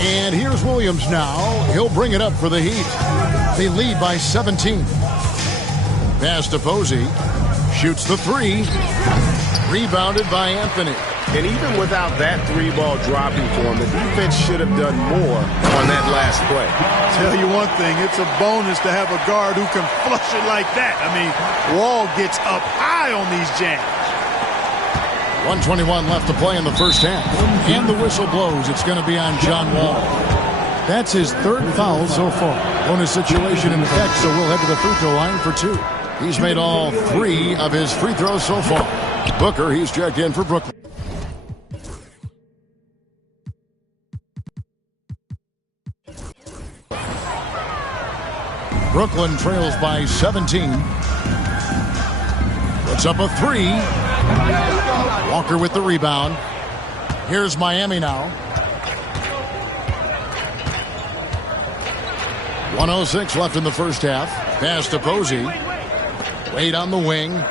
And here's Williams now. He'll bring it up for the Heat. They lead by 17. Pass to Posey. Shoots the three. Rebounded by Anthony. And even without that three-ball dropping for him, the defense should have done more on that last play. Tell you one thing, it's a bonus to have a guard who can flush it like that. I mean, Wall gets up high on these jams. 1:21 left to play in the first half. And the whistle blows. It's going to be on John Wall. That's his third foul so far. Bonus situation in effect, so we'll head to the free throw line for two. He's made all three of his free throws so far. Booker, he's checked in for Brooklyn. Brooklyn trails by 17. Puts up a three. Walker with the rebound. Here's Miami now. 1:06 left in the first half. Pass to Posey. Wade on the wing.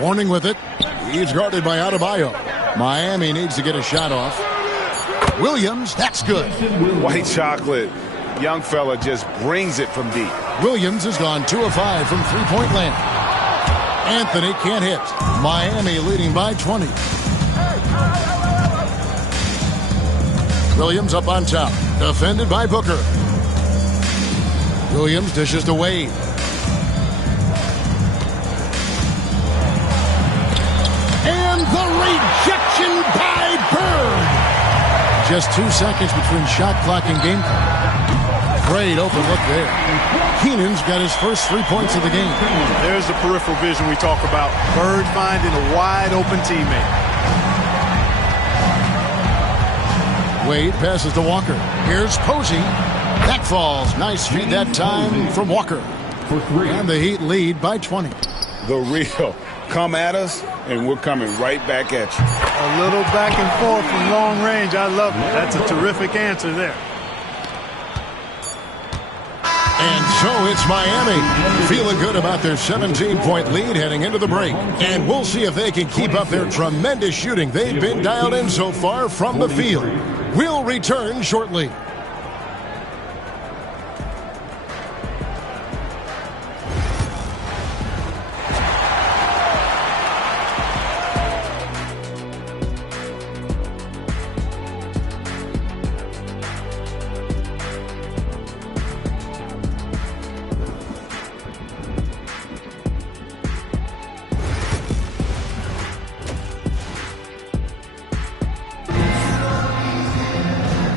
Warning with it. He's guarded by Adebayo. Miami needs to get a shot off. Williams, that's good. White chocolate. Young fella just brings it from deep. Williams has gone 2 of 5 from three-point land. Anthony can't hit. Miami leading by 20. Williams up on top. Defended by Booker. Williams dishes to Wade. And the rejection by Bird. Just 2 seconds between shot clock and game clock. Great open look there. Keenan's got his first 3 points of the game. There's the peripheral vision we talk about. Bird finding a wide open teammate. Wade passes to Walker. Here's Posey. That falls. Nice feed that time from Walker. And the Heat lead by 20. The real. Come at us, and we're coming right back at you. A little back and forth from long range. I love it. That's a terrific answer there. And so it's Miami feeling good about their 17-point lead heading into the break. And we'll see if they can keep up their tremendous shooting. They've been dialed in so far from the field. We'll return shortly.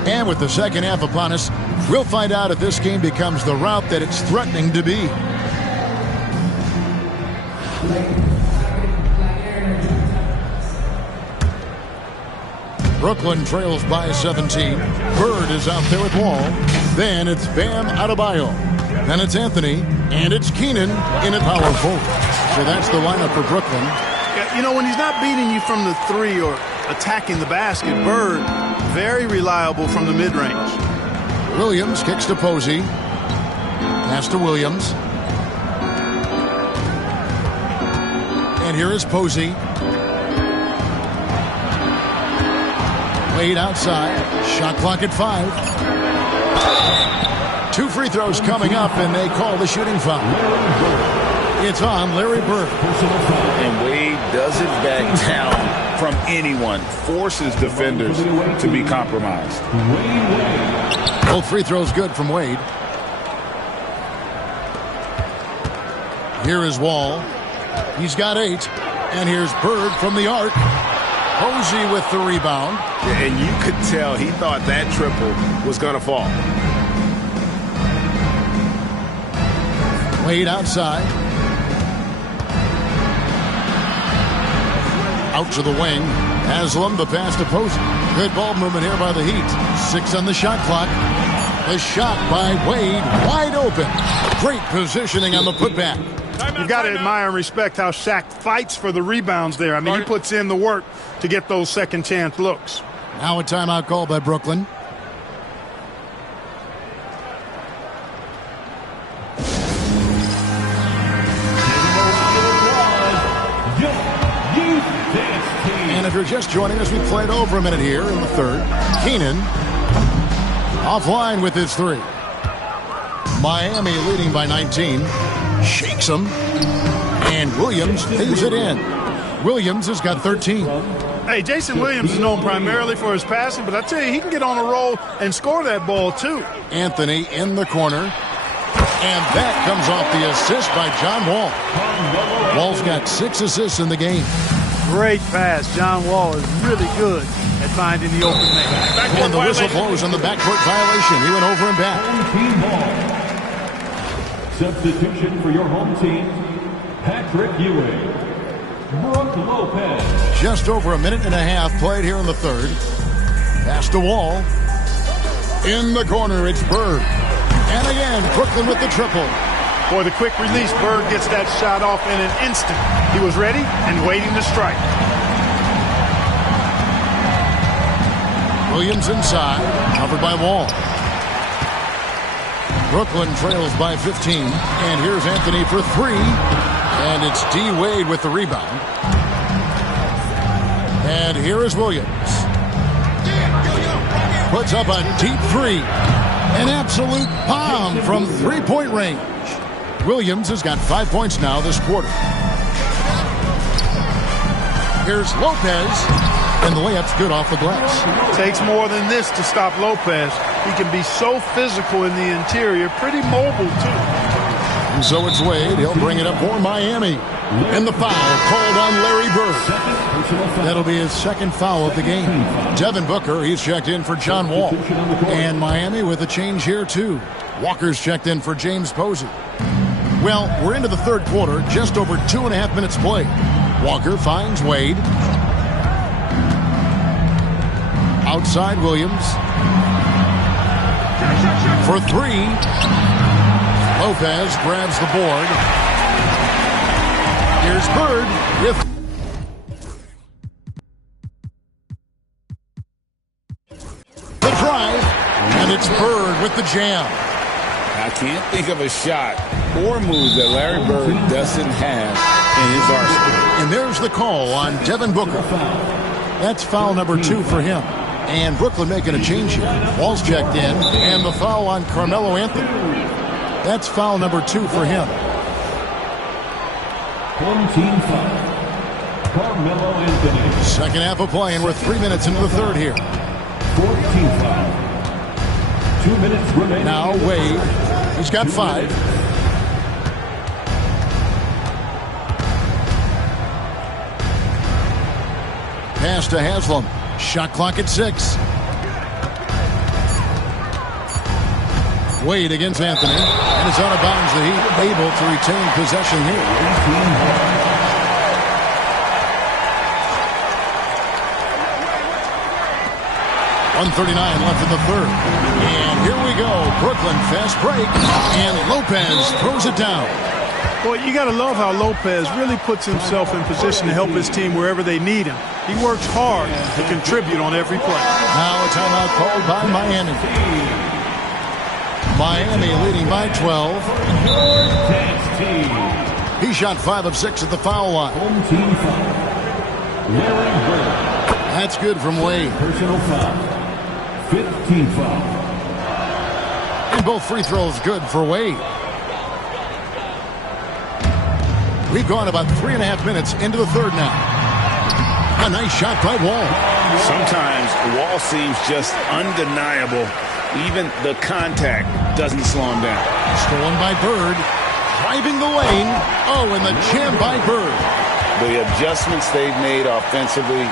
And with the second half upon us, we'll find out if this game becomes the route that it's threatening to be. Brooklyn trails by 17. Bird is out there with Wall. Then it's Bam Adebayo. Then it's Anthony. And it's Keenan in at power forward. So that's the lineup for Brooklyn. Yeah, you know, when he's not beating you from the three or attacking the basket, Bird, very reliable from the mid-range. Williams kicks to Posey. Pass to Williams. And here is Posey. Wade outside. Shot clock at 5. 2 free throws coming up, and they call the shooting foul. It's on Larry Bird. And Wade doesn't back down from anyone. Forces defenders to be compromised. Both free throws good from Wade. Here is Wall. He's got 8. And here's Bird from the arc. Posey with the rebound. And you could tell he thought that triple was going to fall. Wade outside. Out to the wing. Haslam, the pass to Posey. Good ball movement here by the Heat. 6 on the shot clock. The shot by Wade, wide open. Great positioning on the putback. You've got to admire and respect how Shaq fights for the rebounds there. I mean, he puts in the work to get those second chance looks. Now a timeout call by Brooklyn. if you're just joining us, we played over a minute here in the third. Keenan offline with his three. Miami leading by 19. Shakes him. And Williams lays it in. Williams has got 13. Hey, Jason Williams is known primarily for his passing, but I tell you, he can get on a roll and score that ball, too. Anthony in the corner. And that comes off the assist by John Wall. Wall's got 6 assists in the game. Great pass. John Wall is really good at finding the open man. And the whistle blows on the backcourt violation. He went over and back. Substitution for your home team, Patrick Ewing. Brooke Lopez. Just over a minute and a half played here in the third. Pass to Wall. In the corner, it's Bird. And again, Brooklyn with the triple. Boy, the quick release, Bird gets that shot off in an instant. He was ready and waiting to strike. Williams inside, covered by Wall. Brooklyn trails by 15. And here's Anthony for 3. And it's D. Wade with the rebound. And here is Williams. Puts up a deep 3. An absolute bomb from three-point range. Williams has got 5 points now this quarter. Here's Lopez. And the layup's good off the glass. Takes more than this to stop Lopez. He can be so physical in the interior, pretty mobile, too. And so it's Wade. He'll bring it up for Miami. And the foul called on Larry Bird. That'll be his second foul of the game. Devin Booker, he's checked in for John Wall. And Miami with a change here, too. Walker's checked in for James Posey. Well, we're into the third quarter, just over 2.5 minutes played. Walker finds Wade. Outside Williams. For 3. Lopez grabs the board. Here's Bird with the drive. And it's Bird with the jam. I can't think of a shot or move that Larry Bird doesn't have in his arsenal. And there's the call on Devin Booker. That's foul number 2 for him. And Brooklyn making a change here. Wall's checked in. And the foul on Carmelo Anthony. That's foul number 2 for him. Home team foul. Carmelo Anthony. Second half of play, and we're 3 minutes into the third here. 14 foul. 2 minutes remaining. Now Wade. He's got 5. Pass to Haslam. Shot clock at 6. Wade against Anthony. And it's out of bounds. The Heat able to retain possession here. 1:39 left in the third. And here we go. Brooklyn fast break. And Lopez throws it down. Boy, you got to love how Lopez really puts himself in position to help his team wherever they need him. He works hard to contribute on every play. Now a timeout called by Miami. Miami leading by 12. He shot 5 of 6 at the foul line. Home team foul. Larry Bird. That's good from Wade. Personal foul. 15 foul. And both free throws good for Wade. We've gone about 3.5 minutes into the third now. A nice shot by Wall. Sometimes Wall seems just undeniable. Even the contact doesn't slow him down. Stolen by Bird. Driving the lane. Oh, and the jam by Bird. The adjustments they've made offensively,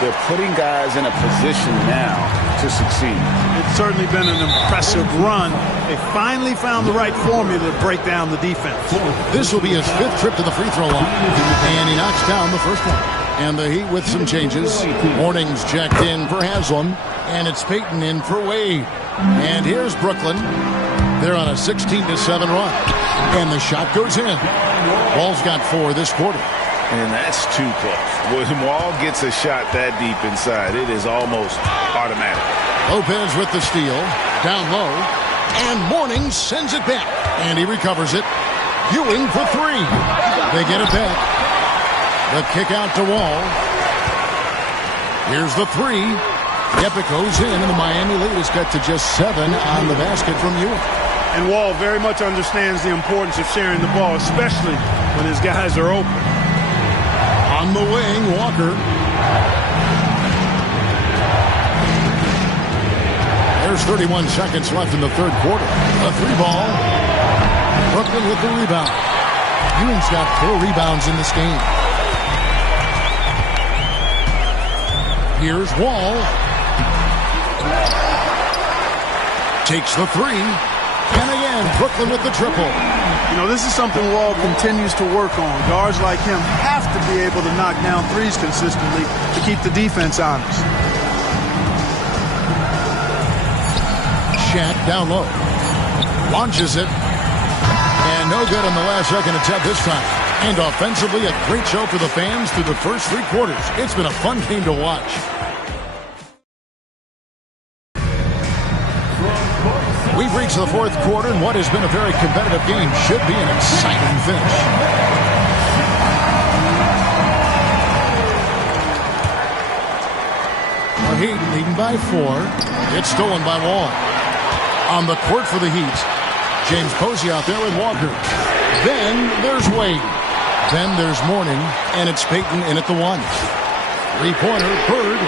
they're putting guys in a position now to succeed. It's certainly been an impressive run. They finally found the right formula to break down the defense. This will be his 5th trip to the free throw line. And he knocks down the first one. And the Heat with some changes. Morning's checked in for Haslam. And it's Payton in for Wade. And here's Brooklyn. They're on a 16-7 run. And the shot goes in. Wall's got 4 this quarter. And that's too close. When Wall gets a shot that deep inside, it is almost automatic. Lopez with the steal. Down low. And Morning sends it back. And he recovers it. Ewing for 3. They get it back. The kick out to Wall. Here's the three. Yep, it goes in, and the Miami lead has got to just 7 on the basket from Ewing. And Wall very much understands the importance of sharing the ball, especially when his guys are open. On the wing, Walker. There's 31 seconds left in the third quarter. A three ball. Brooklyn with the rebound. Ewing's got 4 rebounds in this game. Here's Wall. Takes the three. And again, Brooklyn with the triple. You know, this is something Wall continues to work on. Guards like him have to be able to knock down threes consistently to keep the defense honest. Shaq down low. Launches it. And no good on the last second attempt this time. And offensively, a great show for the fans through the first 3 quarters. It's been a fun game to watch. We've reached the fourth quarter, and what has been a very competitive game should be an exciting finish. The Heat leading by 4. It's stolen by Wall. On the court for the Heat. James Posey out there with Walker. Then there's Wade. Then there's Mourning, and it's Payton in at the 1. Three-pointer, Bird.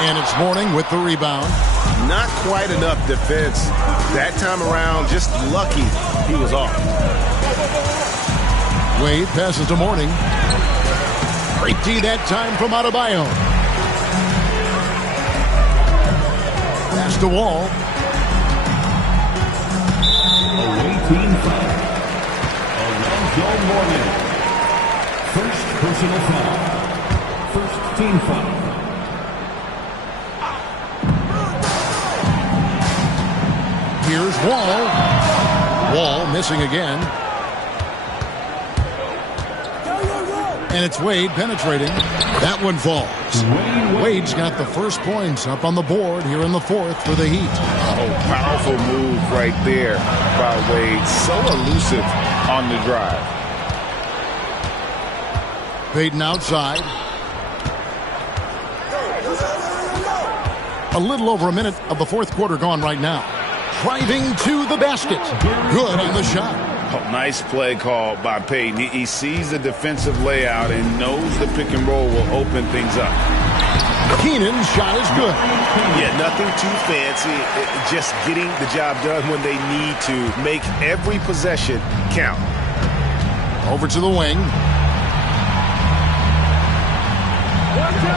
And it's Mourning with the rebound. Not quite enough defense that time around. Just lucky he was off. Wade passes to Mourning. Great D that time from Adebayo. Pass to Wall. Away team foul. Alonzo Mourning. First personal foul. First team foul. Here's Wall. Wall missing again. And it's Wade penetrating. That one falls. Wade's got the first points up on the board here in the fourth for the Heat. Oh, powerful move right there by Wade. So elusive on the drive. Payton outside. A little over a minute of the fourth quarter gone right now. Driving to the basket. Good on the shot. Oh, nice play call by Payton. He sees the defensive layout and knows the pick and roll will open things up. Keenan's shot is good. Yeah, nothing too fancy. Just getting the job done when they need to. Make every possession count. Over to the wing.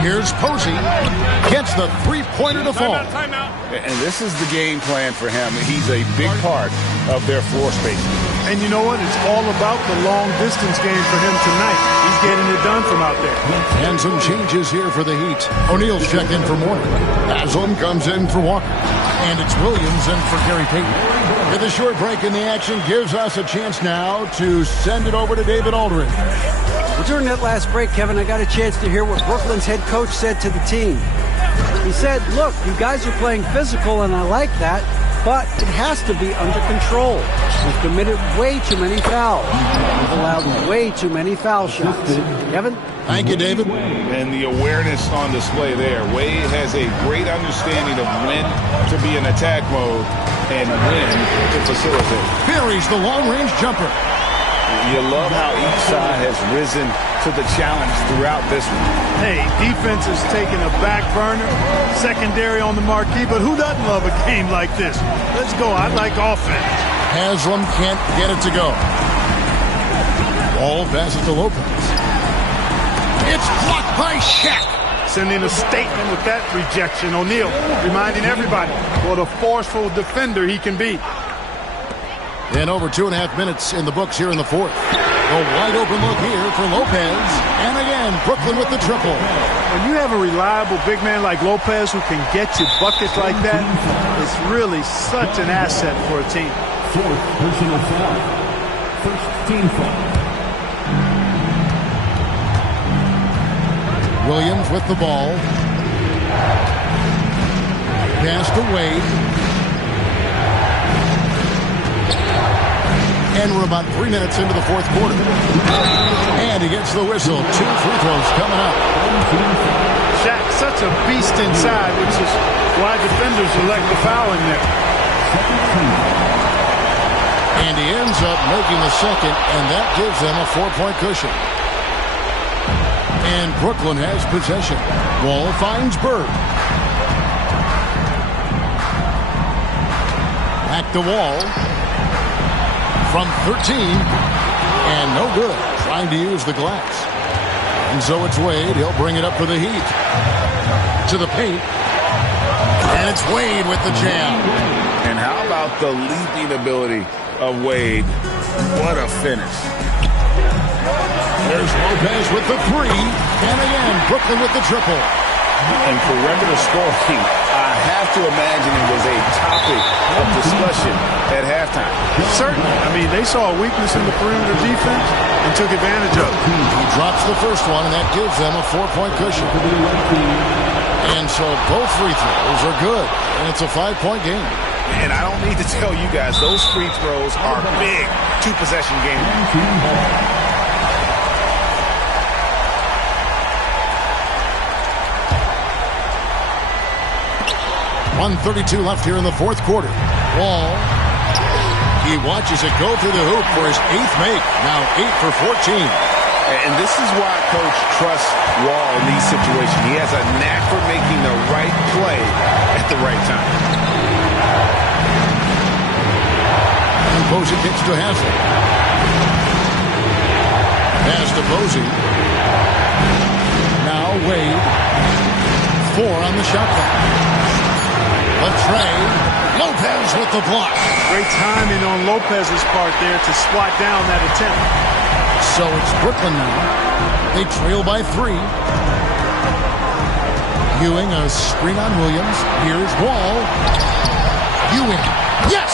Here's Posey. Gets the three-pointer to fall. And this is the game plan for him. He's a big part of their floor spacing. And you know what? It's all about the long-distance game for him tonight. He's getting it done from out there. And some changes here for the Heat. O'Neal's checked in for Mourning. Haslam comes in for Walker. And it's Williams in for Gary Payton. With a short break in the action gives us a chance now to send it over to David Aldridge. Well, during that last break, Kevin, I got a chance to hear what Brooklyn's head coach said to the team. He said, look, you guys are playing physical, and I like that, but it has to be under control. We've committed way too many fouls. We've allowed way too many foul shots. Kevin? Thank you, David. And the awareness on display there. Wade has a great understanding of when to be in attack mode and when to facilitate. Buries the long-range jumper. You love how each side has risen to the challenge throughout this one. Hey, defense is taking a back burner, secondary on the marquee, but who doesn't love a game like this? Let's go. I like offense. Haslam can't get it to go. Ball passes to Lopez. It's blocked by Shaq. Sending a statement with that rejection. O'Neal reminding everybody what a forceful defender he can be. And over 2.5 minutes in the books here in the fourth. A wide open look here for Lopez. And again, Brooklyn with the triple. When you have a reliable big man like Lopez who can get you buckets like that, it's really such an asset for a team. Fourth personal foul. First team foul. Williams with the ball. Pass to Wade. And we're about 3 minutes into the fourth quarter. And he gets the whistle. 2 free throws coming up. Shaq such a beast inside, which is why defenders elect the foul in there. And he ends up making the second, and that gives them a 4-point cushion. And Brooklyn has possession. Wall finds Bird. Back to Wall. From 13. And no good. Trying to use the glass. And so it's Wade. He'll bring it up for the Heat. To the paint. And it's Wade with the jam. And how about the leaping ability of Wade? What a finish. There's Lopez with the three. And again, Brooklyn with the triple. And perimeter scoring, I have to imagine it was a topic of discussion at halftime. Certainly. I mean, they saw a weakness in the perimeter defense and took advantage of it. He drops the first one, and that gives them a 4-point cushion. And so both free throws are good, and it's a 5-point game. And I don't need to tell you guys, those free throws are big two-possession games. 1:32 left here in the fourth quarter. Wall. He watches it go through the hoop for his 8th make. Now 8 for 14. And this is why Coach trusts Wall in these situations. He has a knack for making the right play at the right time. And Posey kicks to Haslem. Pass to Posey. Now Wade. 4 on the shot clock. Latrey. Lopez with the block. Great timing on Lopez's part there to swat down that attempt. So it's Brooklyn now. They trail by 3. Ewing, a screen on Williams. Here's Wall. Ewing. Yes!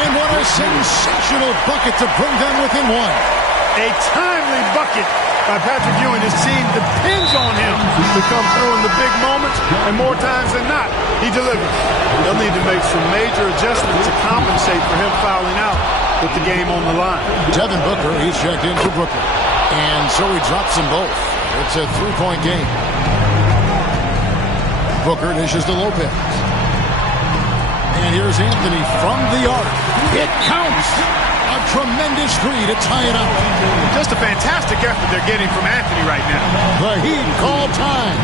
And what a sensational bucket to bring them within 1. A timely bucket by Patrick Ewing. His team depends on him to come through in the big moments, and more times than not, he delivers. They'll need to make some major adjustments to compensate for him fouling out with the game on the line. Devin Booker, he's checked in for Brooklyn. And so he drops them both. It's a 3-point game. Booker dishes to Lopez. And here's Anthony from the arc. It counts! A tremendous 3 to tie it up. Just a fantastic effort they're getting from Anthony right now. The Heat call time.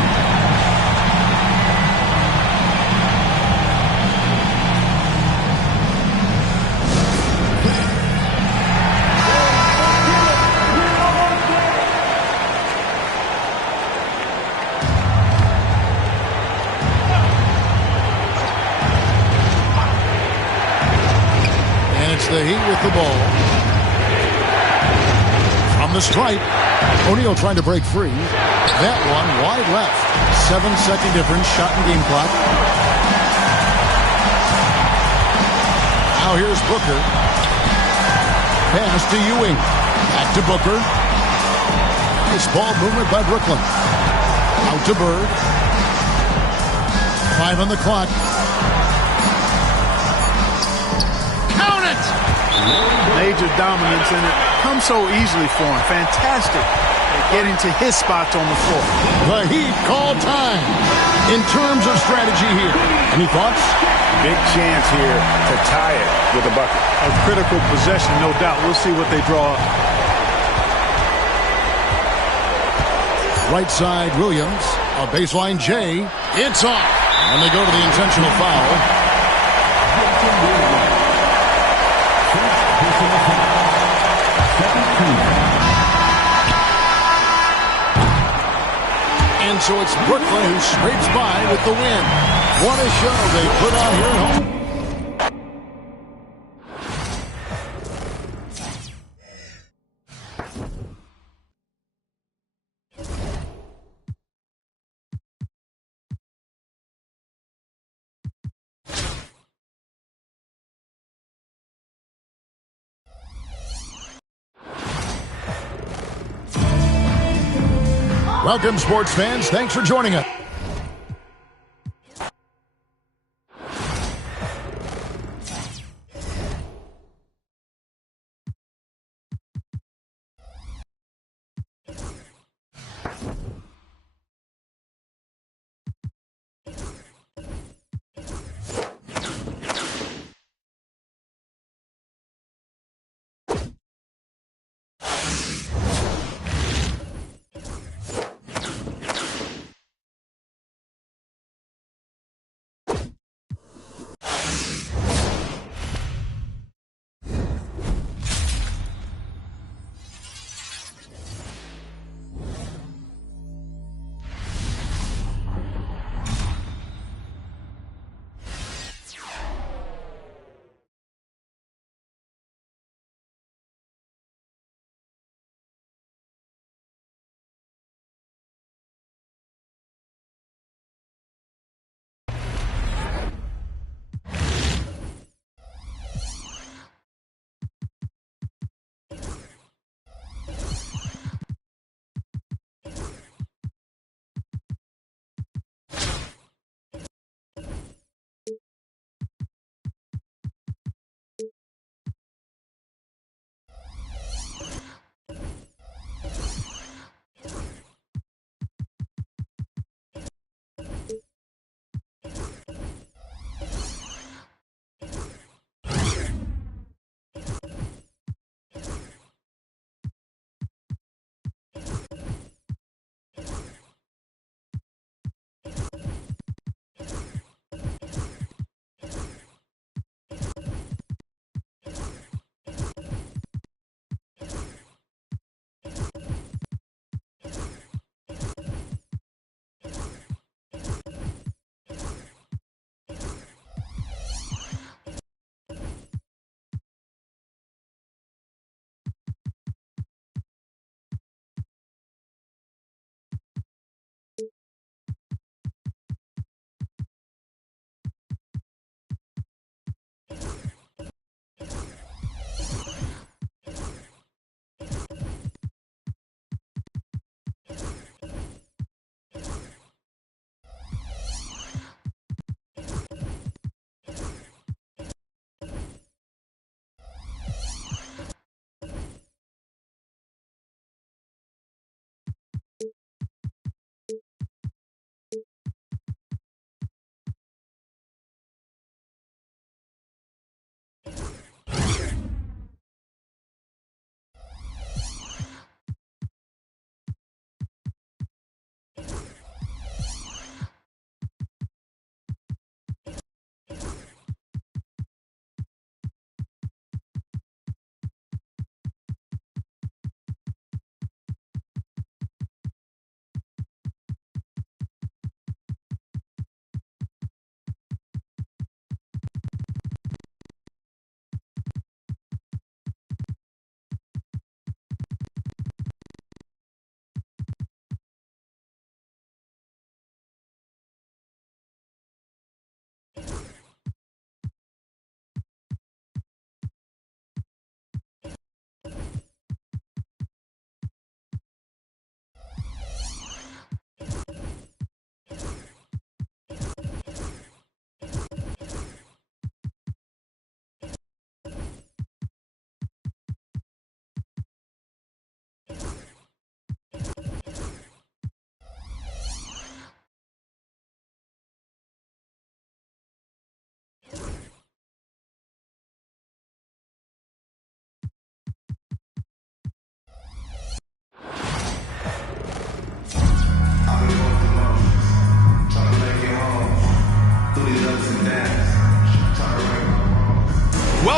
The Heat with the ball. From the stripe. O'Neal trying to break free. That one wide left. 7-second difference. Shot and game clock. Now here's Booker. Pass to Ewing. Back to Booker. Nice ball movement by Brooklyn. Out to Bird. 5 on the clock. Major dominance, and it comes so easily for him. Fantastic at getting to his spots on the floor. The Heat call time in terms of strategy here. Any thoughts? Big chance here to tie it with a bucket. A critical possession, no doubt. We'll see what they draw up. Right side, Williams. A baseline J. It's off. And they go to the intentional foul. And so it's Brooklyn who scrapes by with the win. What a show they put on here at home. Welcome, sports fans. Thanks for joining us.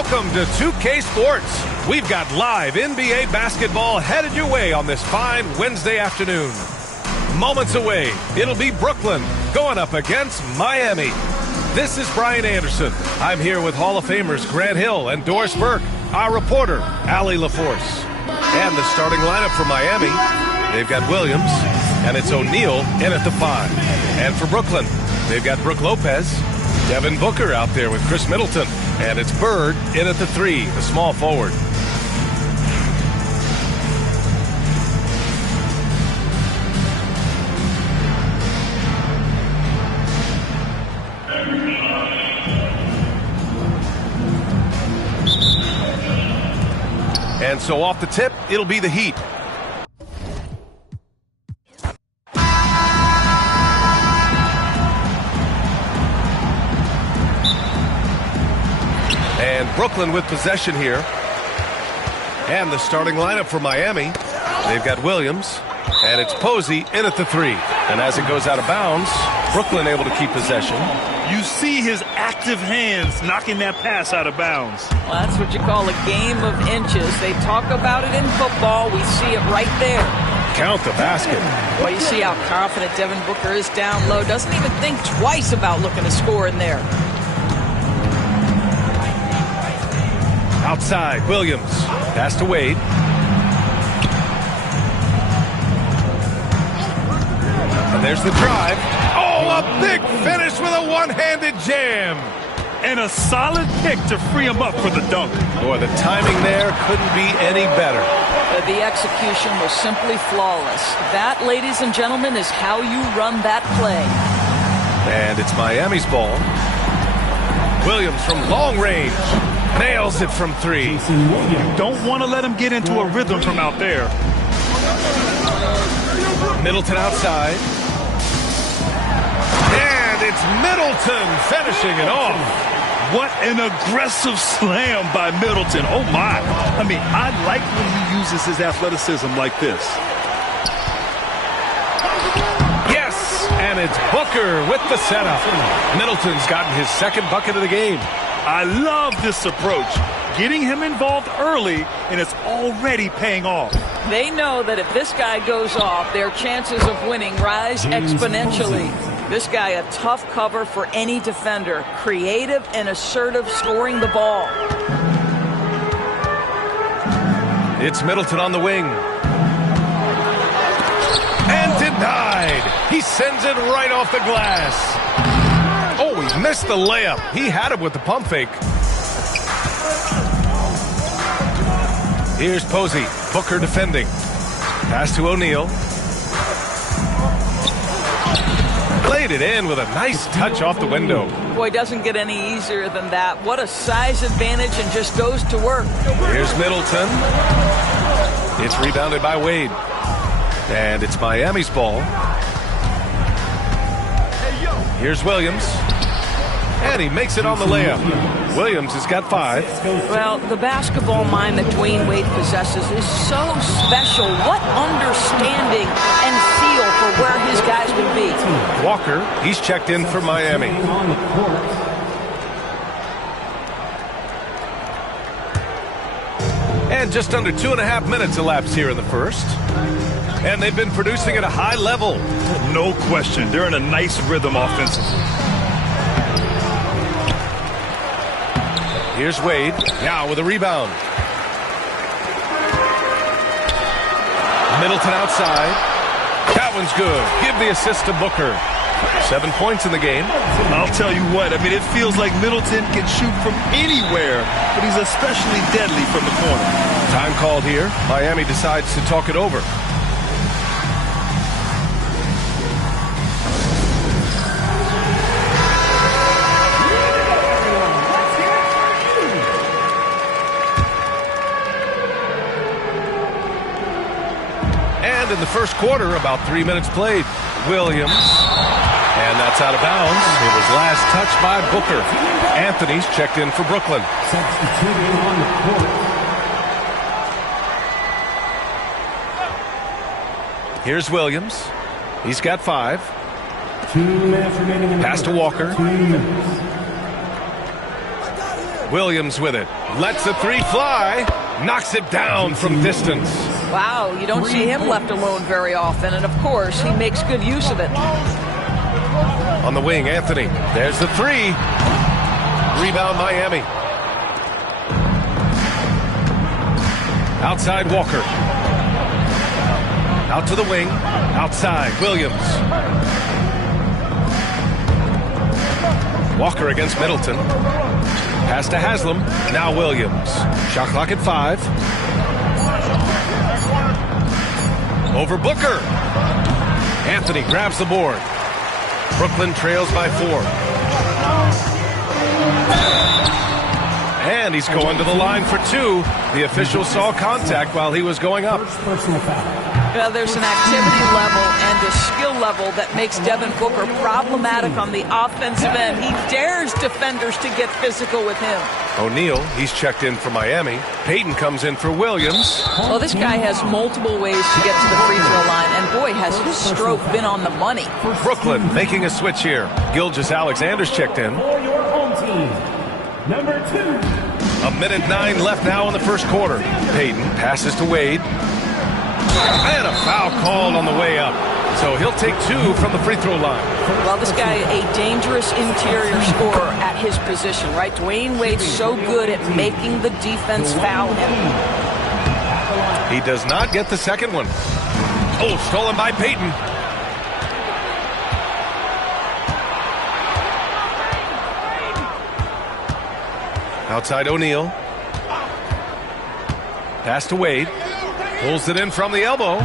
Welcome to 2K Sports. We've got live NBA basketball headed your way on this fine Wednesday afternoon. Moments away, it'll be Brooklyn going up against Miami. This is Brian Anderson. I'm here with Hall of Famers Grant Hill and Doris Burke, our reporter, Allie LaForce. And the starting lineup for Miami, they've got Williams, and it's O'Neal in at the 5. And for Brooklyn, they've got Brook Lopez, Devin Booker out there with Chris Middleton, and it's Bird in at the 3, the small forward. And so off the tip, it'll be the Heat. And Brooklyn with possession here. And the starting lineup for Miami. They've got Williams, and it's Posey in at the 3. And as it goes out of bounds, Brooklyn able to keep possession. You see his active hands knocking that pass out of bounds. Well, that's what you call a game of inches. They talk about it in football. We see it right there. Count the basket. Well, you see how confident Devin Booker is down low. Doesn't even think twice about looking to score in there. Outside, Williams. Pass to Wade. And there's the drive. Oh, a big finish with a one-handed jam. And a solid pick to free him up for the dunk. Boy, the timing there couldn't be any better. The execution was simply flawless. That, ladies and gentlemen, is how you run that play. And it's Miami's ball. Williams from long range. Nails it from 3. You don't want to let him get into a rhythm from out there. Middleton outside. And it's Middleton finishing it off. What an aggressive slam by Middleton. Oh, my. I mean, I like when he uses his athleticism like this. Yes, and it's Booker with the setup. Middleton's gotten his second bucket of the game. I love this approach. Getting him involved early, and it's already paying off. They know that if this guy goes off, their chances of winning rise exponentially. This guy, a tough cover for any defender. Creative and assertive scoring the ball. It's Middleton on the wing. And denied. He sends it right off the glass. Oh, he missed the layup. He had him with the pump fake. Here's Posey. Booker defending. Pass to O'Neal. Played it in with a nice touch off the window. Boy, doesn't get any easier than that. What a size advantage, and just goes to work. Here's Middleton. It's rebounded by Wade. And it's Miami's ball. Here's Williams. And he makes it on the layup. Williams has got 5. Well, the basketball mind that Dwayne Wade possesses is so special. What understanding and feel for where his guys would be. Walker, he's checked in for Miami. And just under 2.5 minutes elapsed here in the first. And they've been producing at a high level. No question. They're in a nice rhythm offensively. Here's Wade. Now with a rebound. Middleton outside. That one's good. Give the assist to Booker. 7 points in the game. I'll tell you what. I mean, it feels like Middleton can shoot from anywhere, but he's especially deadly from the corner. Time called here. Miami decides to talk it over. In the first quarter, about 3 minutes played. Williams, and that's out of bounds. It was last touched by Booker. Anthony's checked in for Brooklyn. Here's Williams. He's got 5. Pass to Walker. Williams with it. Lets the three fly. Knocks it down from distance. Wow, you don't see him left alone very often, and of course, he makes good use of it. On the wing, Anthony. There's the three. Rebound, Miami. Outside, Walker. Out to the wing. Outside, Williams. Walker against Middleton. Pass to Haslam. Now Williams. Shot clock at 5. Over Booker. Anthony grabs the board. Brooklyn trails by 4. And he's going to the line for 2. The official saw contact while he was going up. Well, there's an activity level and a skill level that makes Devin Booker problematic on the offensive end. He dares defenders to get physical with him. O'Neal, he's checked in for Miami. Payton comes in for Williams. Well, this guy has multiple ways to get to the free throw line, and boy, has his stroke been on the money. Brooklyn making a switch here. Gilgeous-Alexander's checked in. For your home team, number 2. 1:09 left now in the first quarter. Payton passes to Wade. And a foul called on the way up. So he'll take 2 from the free throw line. Well, this guy, a dangerous interior scorer at his position, right? Dwayne Wade's so good at making the defense foul him. He does not get the second one. Oh, stolen by Payton. Outside O'Neal. Pass to Wade. Pulls it in from the elbow.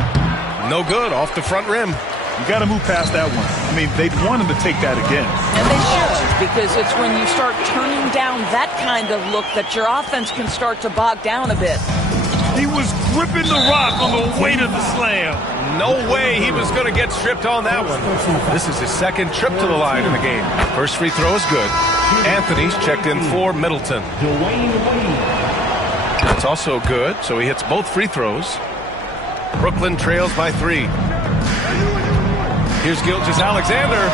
No good, off the front rim. You got to move past that one. I mean, they'd want him to take that again. And they should, because it's when you start turning down that kind of look that your offense can start to bog down a bit. He was gripping the rock on the weight of the slam. No way he was going to get stripped on that one. This is his second trip to the line in the game. First free throw is good. Anthony's checked in for Middleton. It's also good, so he hits both free throws. Brooklyn trails by 3. Here's Gilgeous-Alexander.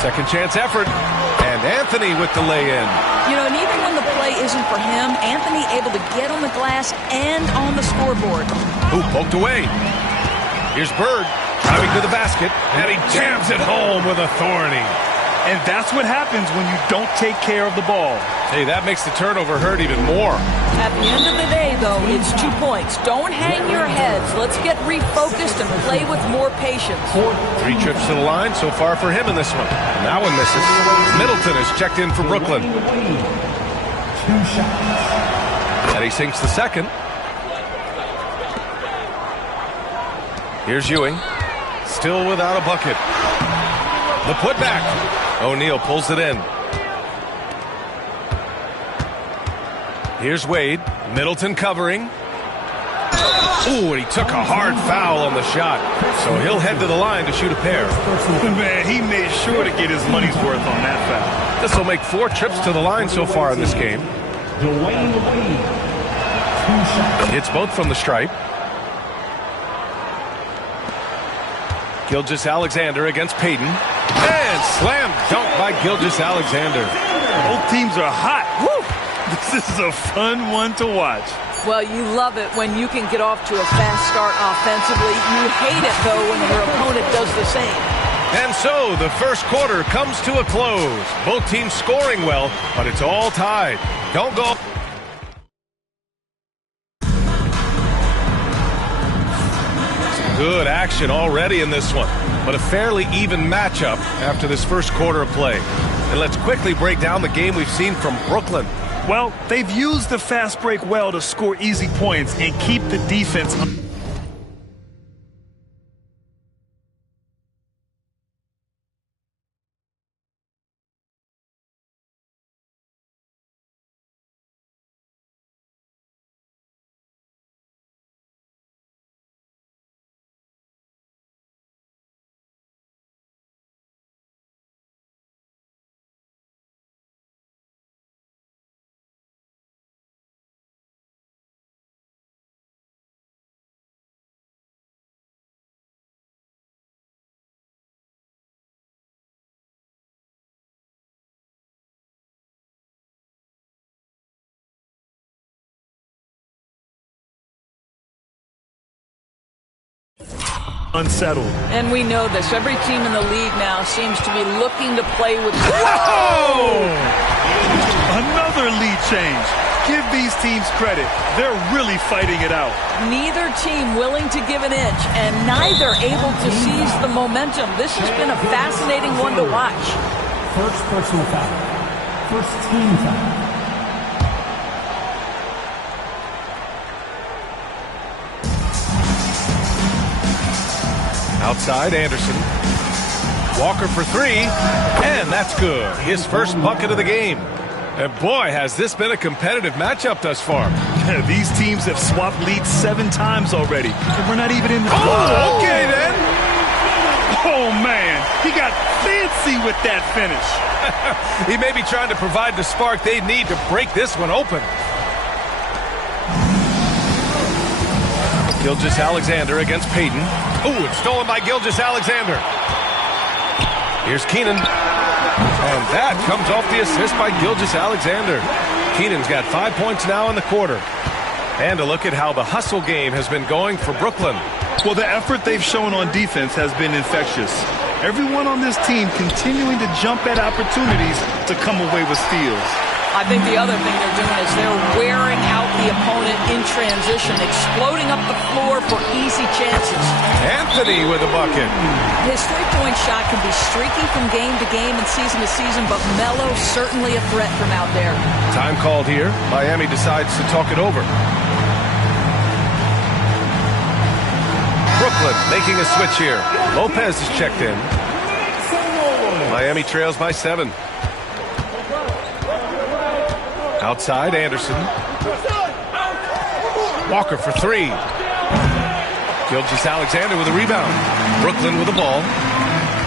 Second chance effort. And Anthony with the lay-in. You know, and even when the play isn't for him, Anthony able to get on the glass and on the scoreboard. Ooh, poked away. Here's Bird driving to the basket, and he jams it home with authority. And that's what happens when you don't take care of the ball. Hey, that makes the turnover hurt even more. At the end of the day, though, it's 2 points. Don't hang your heads. Let's get refocused and play with more patience. 3 trips to the line so far for him in this one. That one misses. Middleton is checked in for Brooklyn. 2 shots. And he sinks the second. Here's Ewing. Still without a bucket. The putback. O'Neal pulls it in. Here's Wade. Middleton covering. Ooh, and he took a hard foul on the shot. So he'll head to the line to shoot a pair. Man, he made sure to get his money's worth on that foul. This will make 4 trips to the line so far in this game. Dwayne Wade. 2 shots. Hits both from the stripe. Gilgeous-Alexander against Payton. And slam dunk by Gilgeous-Alexander. Both teams are hot. Woo! This is a fun one to watch. Well, you love it when you can get off to a fast start offensively. You hate it, though, when your opponent does the same. And so the first quarter comes to a close. Both teams scoring well, but it's all tied. Don't go. Good action already in this one, but a fairly even matchup after this first quarter of play. And let's quickly break down the game we've seen from Brooklyn. Well, they've used the fast break well to score easy points and keep the defense unsettled. And we know this. Every team in the league now seems to be looking to play with... Oh! Another lead change. Give these teams credit. They're really fighting it out. Neither team willing to give an inch, and neither able to seize the momentum. This has been a fascinating one to watch. First personal foul. First team foul. Outside, Anderson. Walker for three, and that's good. His first bucket of the game. And boy, has this been a competitive matchup thus far. These teams have swapped leads 7 times already, and we're not even in the... Oh, okay then. Oh, man, he got fancy with that finish. He may be trying to provide the spark they need to break this one open. Gilgeous-Alexander against Payton. Ooh, it's stolen by Gilgeous-Alexander. Here's Keenan. And that comes off the assist by Gilgeous-Alexander. Keenan's got 5 points now in the quarter. And a look at how the hustle game has been going for Brooklyn. Well, the effort they've shown on defense has been infectious. Everyone on this team continuing to jump at opportunities to come away with steals. I think the other thing they're doing is they're wearing out the opponent in transition, exploding up the floor for easy chances. Anthony with a bucket. His three-point shot can be streaky from game to game and season to season, but Melo certainly a threat from out there. Time called here. Miami decides to talk it over. Brooklyn making a switch here. Lopez is checked in. Miami trails by 7. Outside, Anderson. Walker for 3. Gilgeous-Alexander with a rebound. Brooklyn with the ball.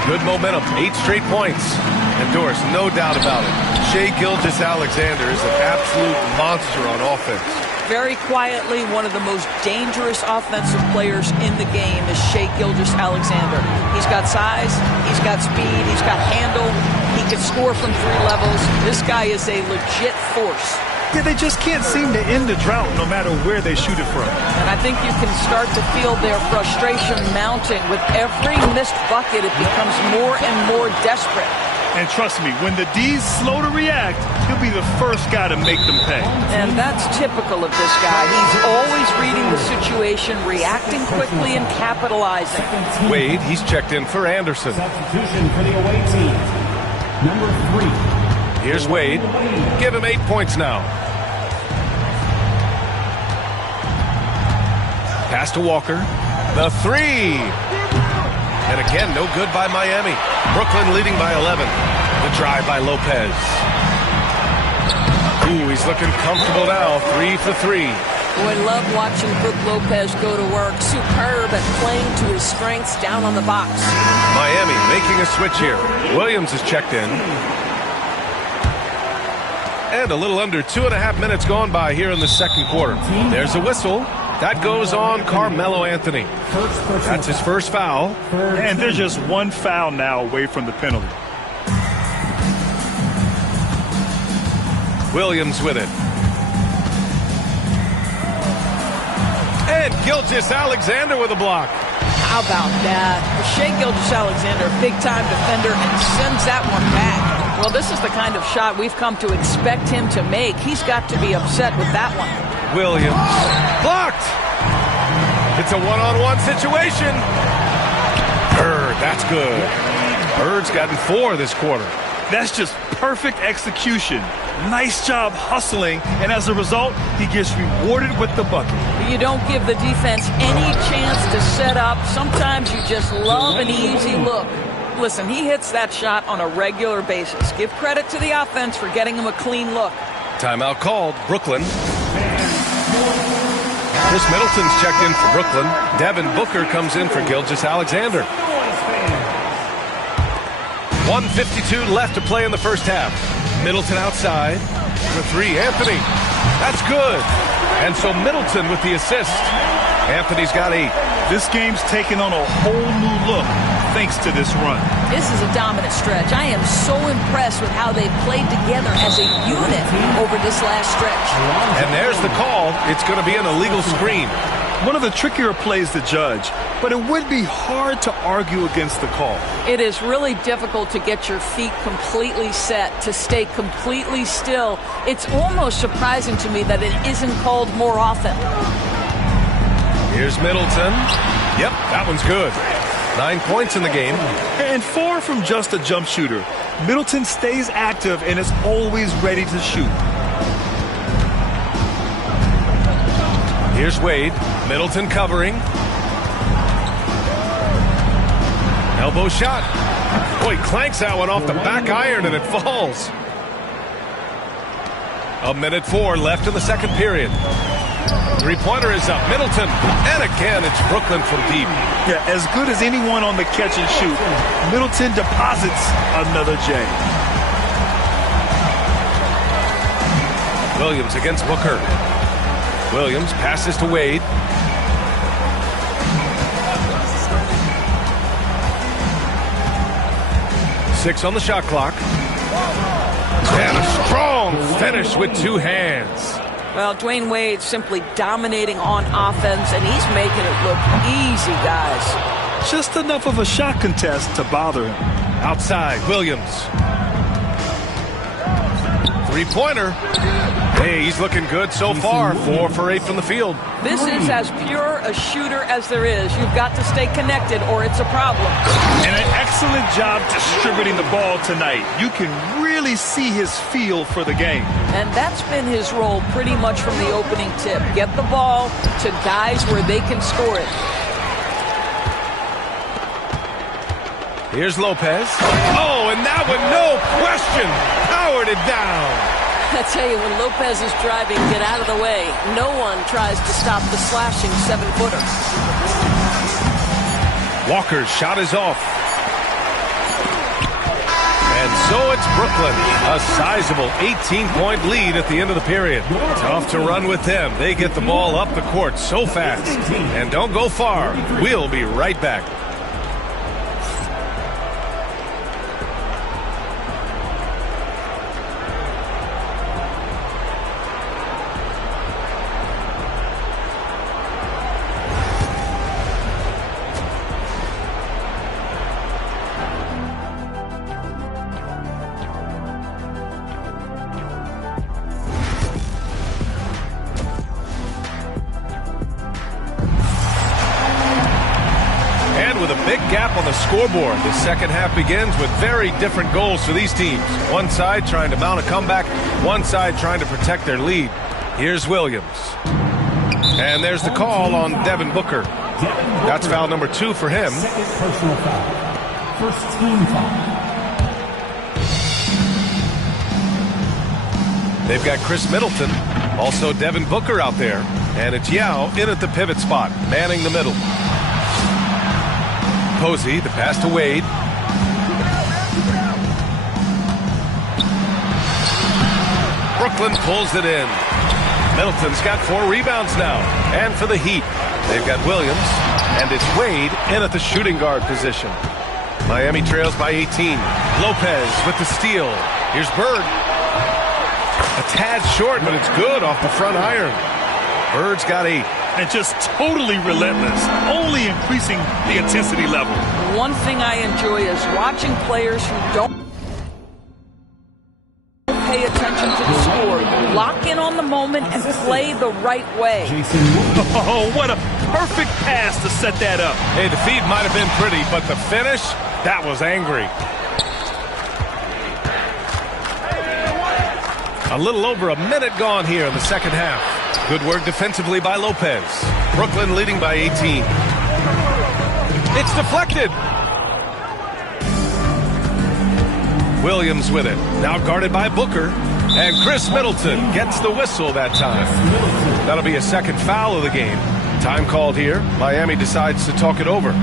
Good momentum. 8 straight points. And Doris, no doubt about it, Shai Gilgeous-Alexander is an absolute monster on offense. Very quietly, one of the most dangerous offensive players in the game is Shai Gilgeous-Alexander. He's got size, he's got speed, he's got handle, he can score from 3 levels. This guy is a legit force. Yeah, they just can't seem to end the drought no matter where they shoot it from. And I think you can start to feel their frustration mounting. With every missed bucket, it becomes more and more desperate. And trust me, when the D's slow to react, he'll be the first guy to make them pay. And that's typical of this guy. He's always reading the situation, reacting quickly, and capitalizing. Wade, he's checked in for Anderson. Substitution for the away team. Number 3. Here's Wade. Give him 8 points now. Pass to Walker. The 3. And again, no good by Miami. Brooklyn leading by 11. The drive by Lopez. Ooh, he's looking comfortable now. 3 for 3. Boy, love watching Brook Lopez go to work. Superb at playing to his strengths down on the box. Miami making a switch here. Williams is checked in. And a little under 2.5 minutes gone by here in the second quarter. There's a whistle. That goes on Carmelo Anthony. That's his first foul. And they're just 1 foul now away from the penalty. Williams with it. And Gilgeous-Alexander with a block. How about that? Shai Gilgeous-Alexander, big-time defender, and sends that one back. Well, this is the kind of shot we've come to expect him to make. He's got to be upset with that one. Williams. Blocked! It's a one-on-one situation. Bird, that's good. Bird's gotten 4 this quarter. That's just perfect execution. Nice job hustling, and as a result, he gets rewarded with the bucket. You don't give the defense any chance to set up. Sometimes you just love an easy look. Listen, he hits that shot on a regular basis. Give credit to the offense for getting him a clean look. Timeout called. Brooklyn. Chris Middleton's checked in for Brooklyn. Devin Booker comes in for Gilgeous-Alexander. 1:52 left to play in the first half. Middleton outside for 3. Anthony. That's good. And so Middleton with the assist. Anthony's got 8. This game's taken on a whole new look thanks to this run. This is a dominant stretch. I am so impressed with how they've played together as a unit over this last stretch. And there's the call. It's going to be an illegal screen. One of the trickier plays to judge, but it would be hard to argue against the call. It is really difficult to get your feet completely set, to stay completely still. It's almost surprising to me that it isn't called more often. Here's Middleton. Yep, that one's good. 9 points in the game. And far from just a jump shooter, Middleton stays active and is always ready to shoot. Here's Wade. Middleton covering. Elbow shot. Boy, clanks that one off the back iron and it falls. 1:04 left in the second period. Three-pointer is up. Middleton. And again, it's Brooklyn from deep. Yeah, as good as anyone on the catch and shoot, Middleton deposits another J. Williams against Booker. Williams passes to Wade. Six on the shot clock. And a strong finish with two hands. Well, Dwayne Wade simply dominating on offense, and he's making it look easy, guys. Just enough of a shot contest to bother him. Outside, Williams. Three-pointer. Hey, he's looking good so far. 4 for 8 from the field. This is as pure a shooter as there is. You've got to stay connected or it's a problem. And an excellent job distributing the ball tonight. You can really see his feel for the game. And that's been his role pretty much from the opening tip. Get the ball to guys where they can score it. Here's Lopez. Oh, and that one, no question, powered it down. I tell you, when Lopez is driving, get out of the way. No one tries to stop the slashing 7-footer. Walker's shot is off. And so it's Brooklyn. A sizable 18-point lead at the end of the period. Tough to run with them. They get the ball up the court so fast. And don't go far. We'll be right back. On the scoreboard, the second half begins with very different goals for these teams. One side trying to mount a comeback, one side trying to protect their lead. Here's Williams. And there's the call on Devin Booker. That's foul number 2 for him. Second personal foul. First team foul. They've got Chris Middleton, also Devin Booker out there. And it's Yao in at the pivot spot, manning the middle. Posey, the pass to Wade. Brooklyn pulls it in. Middleton's got 4 rebounds now. And for the Heat, they've got Williams, and it's Wade in at the shooting guard position. Miami trails by 18. Lopez with the steal. Here's Bird. A tad short, but it's good off the front iron. Bird's got 8. And just totally relentless, only increasing the intensity level. One thing I enjoy is watching players who don't pay attention to the score. Lock in on the moment and play the right way. Oh, what a perfect pass to set that up. Hey, the feed might have been pretty, but the finish, that was angry. A little over a minute gone here in the second half. Good work defensively by Lopez. Brooklyn leading by 18. It's deflected. Williams with it. Now guarded by Booker. And Chris Middleton gets the whistle that time. That'll be a second foul of the game. Time called here. Miami decides to talk it over.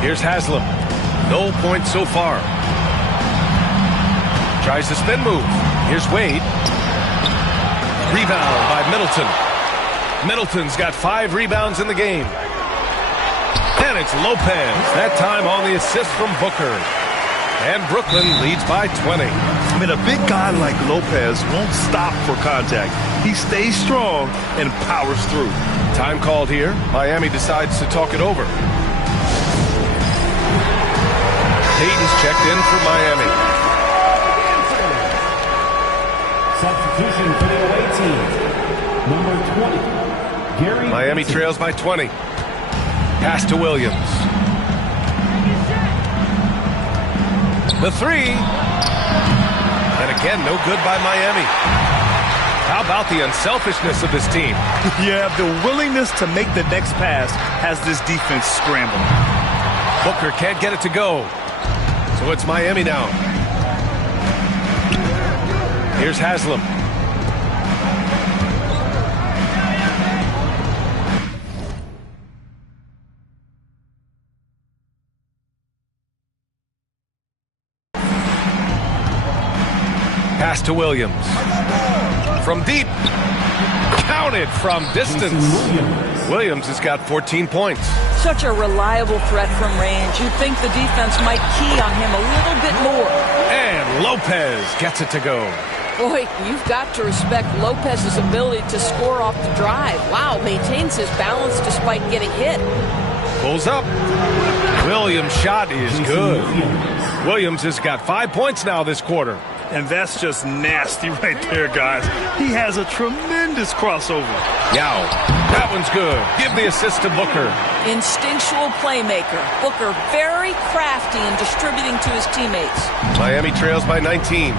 Here's Haslam. No points so far. Tries the spin move. Here's Wade. Rebound by Middleton. Middleton's got 5 rebounds in the game. And it's Lopez, that time on the assist from Booker. And Brooklyn leads by 20. I mean, a big guy like Lopez won't stop for contact. He stays strong and powers through. Time called here. Miami decides to talk it over. Payton's checked in for Miami. Substitution for the away team. Number 20, Gary. Miami trails by 20. Pass to Williams. The 3. And again, no good by Miami. How about the unselfishness of this team? Yeah, the willingness to make the next pass has this defense scrambling. Booker can't get it to go. So it's Miami now. Here's Haslam. Pass to Williams. From deep. Counted from distance. Williams has got 14 points. Such a reliable threat from range. You'd think the defense might key on him a little bit more. And Lopez gets it to go. Boy, you've got to respect Lopez's ability to score off the drive. Wow, maintains his balance despite getting hit. Pulls up. Williams' shot is good. Williams has got 5 points now this quarter. And that's just nasty right there, guys. He has a tremendous crossover. Yow. That one's good. Give the assist to Booker. Instinctual playmaker. Booker very crafty in distributing to his teammates. Miami trails by 19.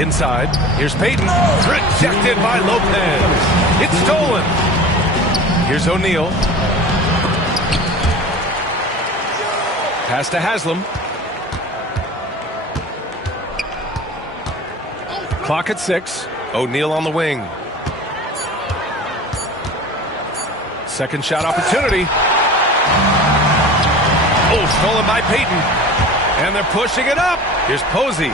Inside. Here's Payton. Rejected by Lopez. It's stolen. Here's O'Neal. Pass to Haslam. Clock at 6. O'Neal on the wing. Second shot opportunity. Oh, stolen by Payton. And they're pushing it up. Here's Posey.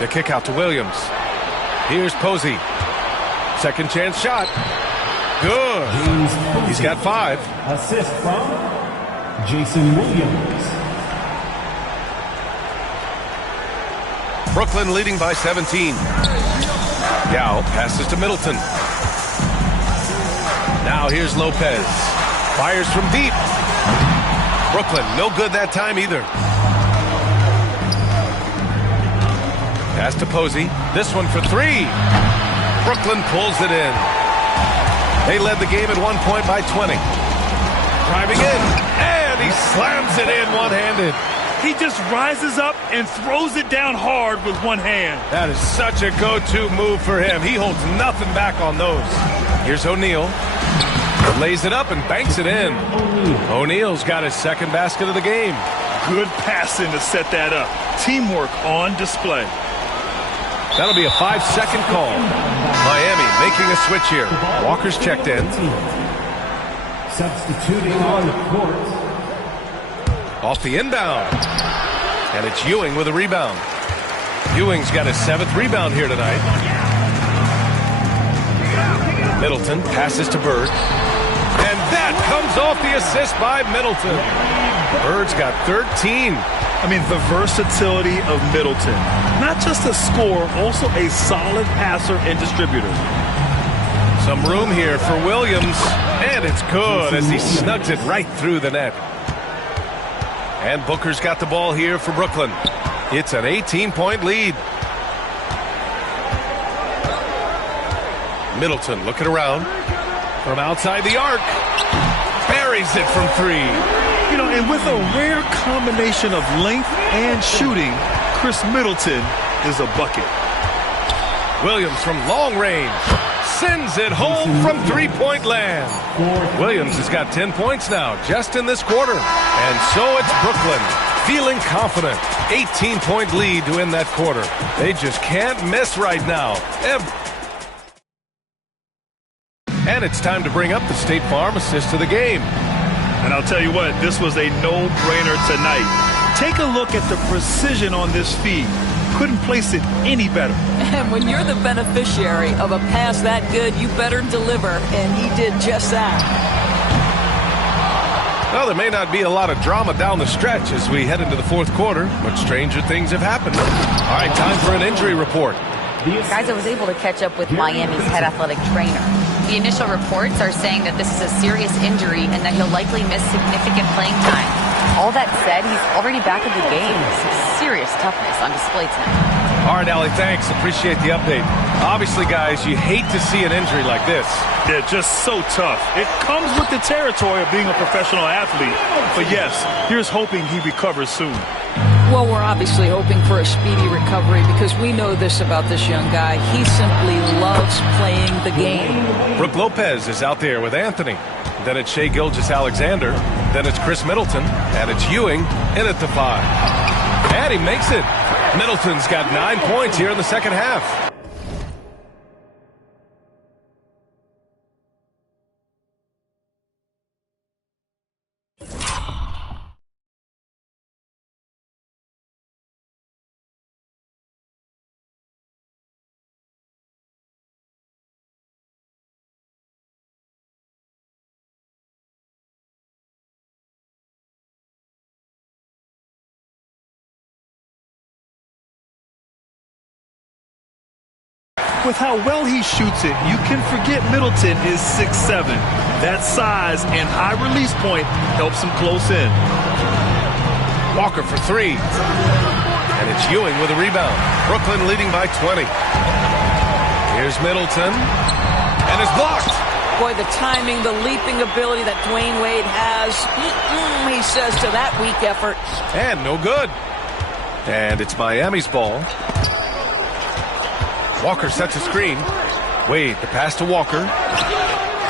The kick out to Williams. Here's Posey. Second chance shot. Good. He's got 5. Assist from Jason Williams. Brooklyn leading by 17. Yao passes to Middleton. Now here's Lopez. Fires from deep. Brooklyn, no good that time either. Pass to Posey. This one for 3. Brooklyn pulls it in. They led the game at 1 point by 20. Driving in, and he slams it in one-handed. He just rises up and throws it down hard with one hand. That is such a go-to move for him. He holds nothing back on those. Here's O'Neal. Lays it up and banks it in. O'Neal's got his second basket of the game. Good passing to set that up. Teamwork on display. That'll be a 5-second call. Miami making a switch here. Walker's checked in. Substituting on the court. Off the inbound. And it's Ewing with a rebound. Ewing's got his 7th rebound here tonight. Middleton passes to Bird. And that comes off the assist by Middleton. Bird's got 13. I mean, the versatility of Middleton. Not just a scorer, also a solid passer and distributor. Some room here for Williams. And it's good as he snugs it right through the net. And Booker's got the ball here for Brooklyn. It's an 18-point lead. Middleton looking around. From outside the arc. Buries it from 3. You know, and with a rare combination of length and shooting, Chris Middleton is a bucket. Williams from long range. Sends it home from three-point land. Williams has got 10 points now just in this quarter. And so it's Brooklyn feeling confident. 18-point lead to win that quarter. They just can't miss right now. And it's time to bring up the State Farm assist of the game. And I'll tell you what, this was a no-brainer tonight. Take a look at the precision on this feed. Couldn't place it any better. And when you're the beneficiary of a pass that good, you better deliver, and he did just that. Well, there may not be a lot of drama down the stretch as we head into the fourth quarter, but stranger things have happened. All right, time for an injury report. Guys, I was able to catch up with Miami's head athletic trainer. The initial reports are saying that this is a serious injury and that he'll likely miss significant playing time. All that said, he's already back in the game. Serious toughness on display tonight. All right, Allie, thanks. Appreciate the update. Obviously, guys, you hate to see an injury like this. Yeah, just so tough. It comes with the territory of being a professional athlete. But yes, here's hoping he recovers soon. Well, we're obviously hoping for a speedy recovery because we know this about this young guy. He simply loves playing the game. Brooke Lopez is out there with Anthony. Then it's Shai Gilgeous-Alexander. Then it's Chris Middleton. And it's Ewing in at the 5. And he makes it. Middleton's got 9 points here in the second half. With how well he shoots it, you can forget Middleton is 6'7". That size and high release point helps him close in. Walker for 3. And it's Ewing with a rebound. Brooklyn leading by 20. Here's Middleton. And it's blocked. Boy, the timing, the leaping ability that Dwayne Wade has, he says to that weak effort. And no good. And it's Miami's ball. Walker sets a screen. Wade, the pass to Walker.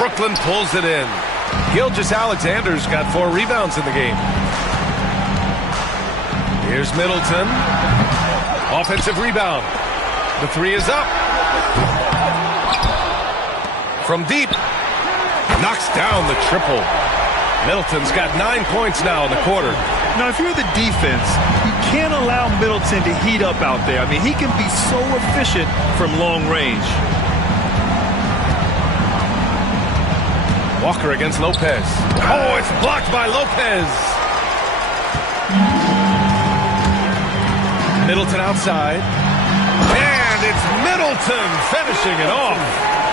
Brooklyn pulls it in. Gilgeous-Alexander's got 4 rebounds in the game. Here's Middleton. Offensive rebound. The 3 is up. From deep. Knocks down the triple. Middleton's got 9 points now in the quarter. Now, if you're the defense, you can't allow Middleton to heat up out there. I mean, he can be so efficient from long range. Walker against Lopez. Oh, it's blocked by Lopez. Middleton outside. And it's Middleton finishing it off.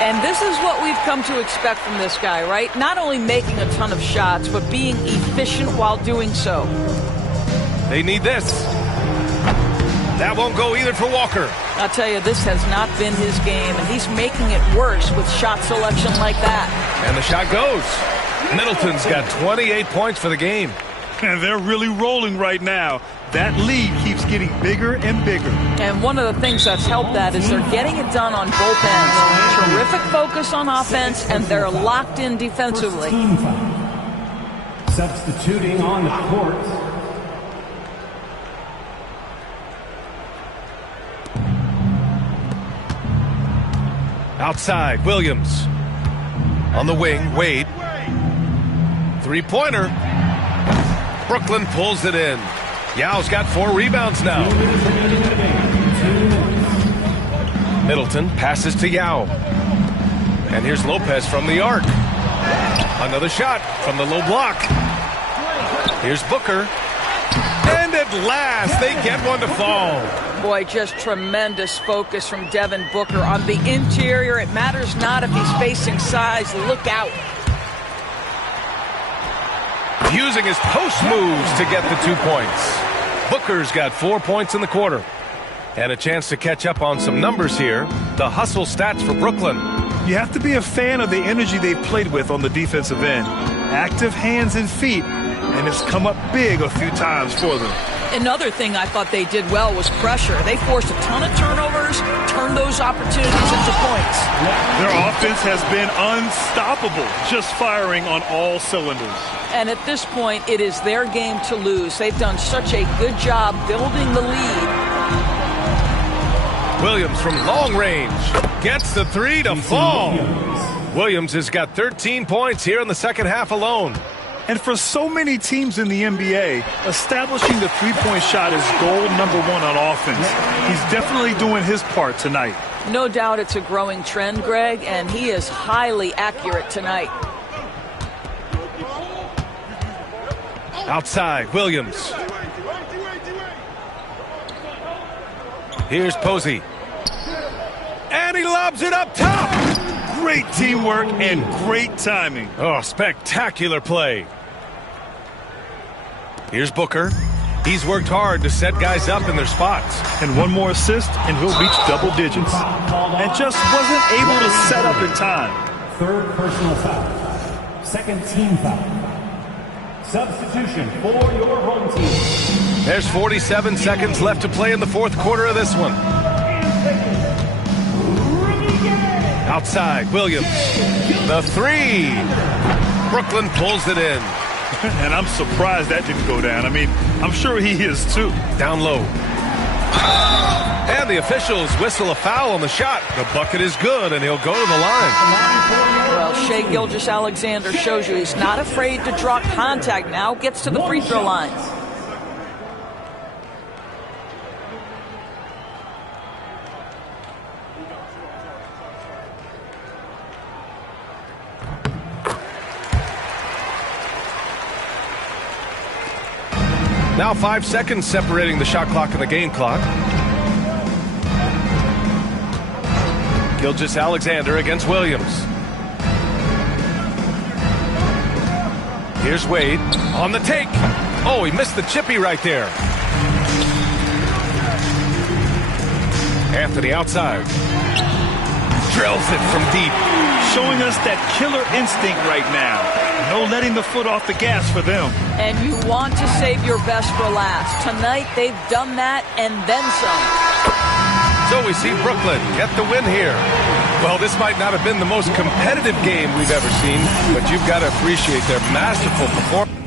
And this is what we've come to expect from this guy, right? Not only making a ton of shots, but being efficient while doing so. They need this. That won't go either for Walker. I'll tell you, this has not been his game, and he's making it worse with shot selection like that. And the shot goes. Middleton's got 28 points for the game. And they're really rolling right now. That lead keeps getting bigger and bigger. And one of the things that's helped that is they're getting it done on both ends. Terrific focus on offense, and they're locked in defensively. Substituting on the court. Outside, Williams. On the wing, Wade. 3-pointer. Brooklyn pulls it in. Yao's got 4 rebounds now. Middleton passes to Yao. And here's Lopez from the arc. Another shot from the low block. Here's Booker. And at last, they get one to fall. Boy, just tremendous focus from Devin Booker on the interior. It matters not if he's facing size. Look out. Using his post moves to get the 2 points. Booker's got 4 points in the quarter. And a chance to catch up on some numbers here. The hustle stats for Brooklyn. You have to be a fan of the energy they've played with on the defensive end. Active hands and feet, and it's come up big a few times for them. Another thing I thought they did well was pressure. They forced a ton of turnovers, turned those opportunities into points. Their offense has been unstoppable, just firing on all cylinders. And at this point, it is their game to lose. They've done such a good job building the lead. Williams from long range gets the 3 to fall. Williams has got 13 points here in the second half alone. And for so many teams in the NBA, establishing the three-point shot is goal number one on offense. He's definitely doing his part tonight. No doubt it's a growing trend, Greg, and he is highly accurate tonight. Outside, Williams. Here's Posey. And he lobs it up top. Great teamwork and great timing. Oh, spectacular play. Here's Booker. He's worked hard to set guys up in their spots. And one more assist, and he'll reach double digits. And just wasn't able to set up in time. Third personal foul. Second team foul. Substitution for your home team. There's 47 seconds left to play in the fourth quarter of this one. Outside, Williams. The three. Brooklyn pulls it in. And I'm surprised that didn't go down. I mean, I'm sure he is too. Down low. And the officials whistle a foul on the shot. The bucket is good, and he'll go to the line. Well, Shai Gilgeous-Alexander shows you he's not afraid to draw contact. Now gets to the free throw line. Now 5 seconds separating the shot clock and the game clock. Gilgeous-Alexander against Williams. Here's Wade on the take. Oh, he missed the chippy right there. Anthony outside. Drills it from deep. Showing us that killer instinct right now. No letting the foot off the gas for them. And you want to save your best for last. Tonight, they've done that and then some. So we see Brooklyn get the win here. Well, this might not have been the most competitive game we've ever seen, but you've got to appreciate their masterful performance.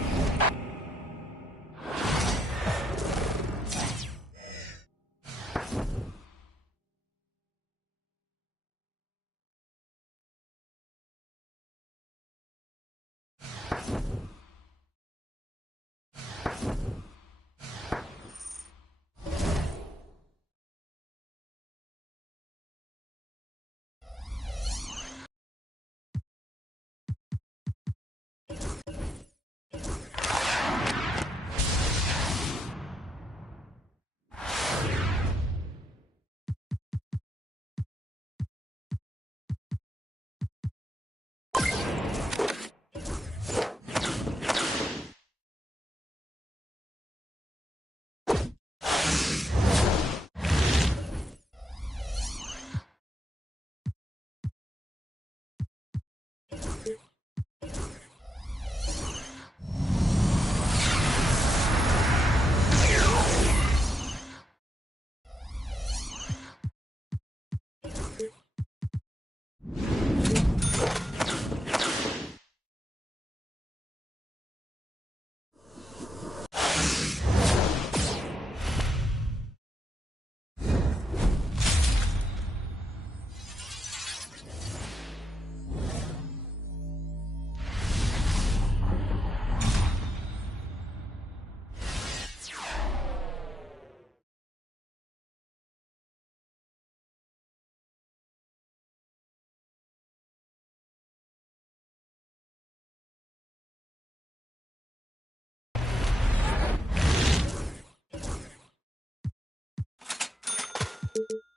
you